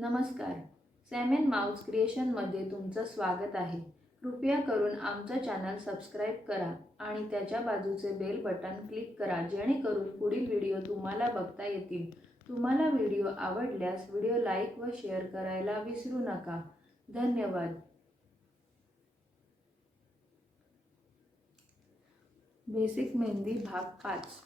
नमस्कार, Sam and Mouse क्रिएशनमध्ये तुमचं स्वागत आहे. कृपया करून आमचं चॅनल सबस्क्राईब करा आणि त्याच्या बाजूचे बेल बटन क्लिक करा जेणेकरून पुढील व्हिडिओ तुम्हाला बघता येतील. तुम्हाला व्हिडिओ आवडल्यास व्हिडिओ लाईक व शेअर करायला विसरू नका. धन्यवाद. बेसिक मेहंदी भाग 5.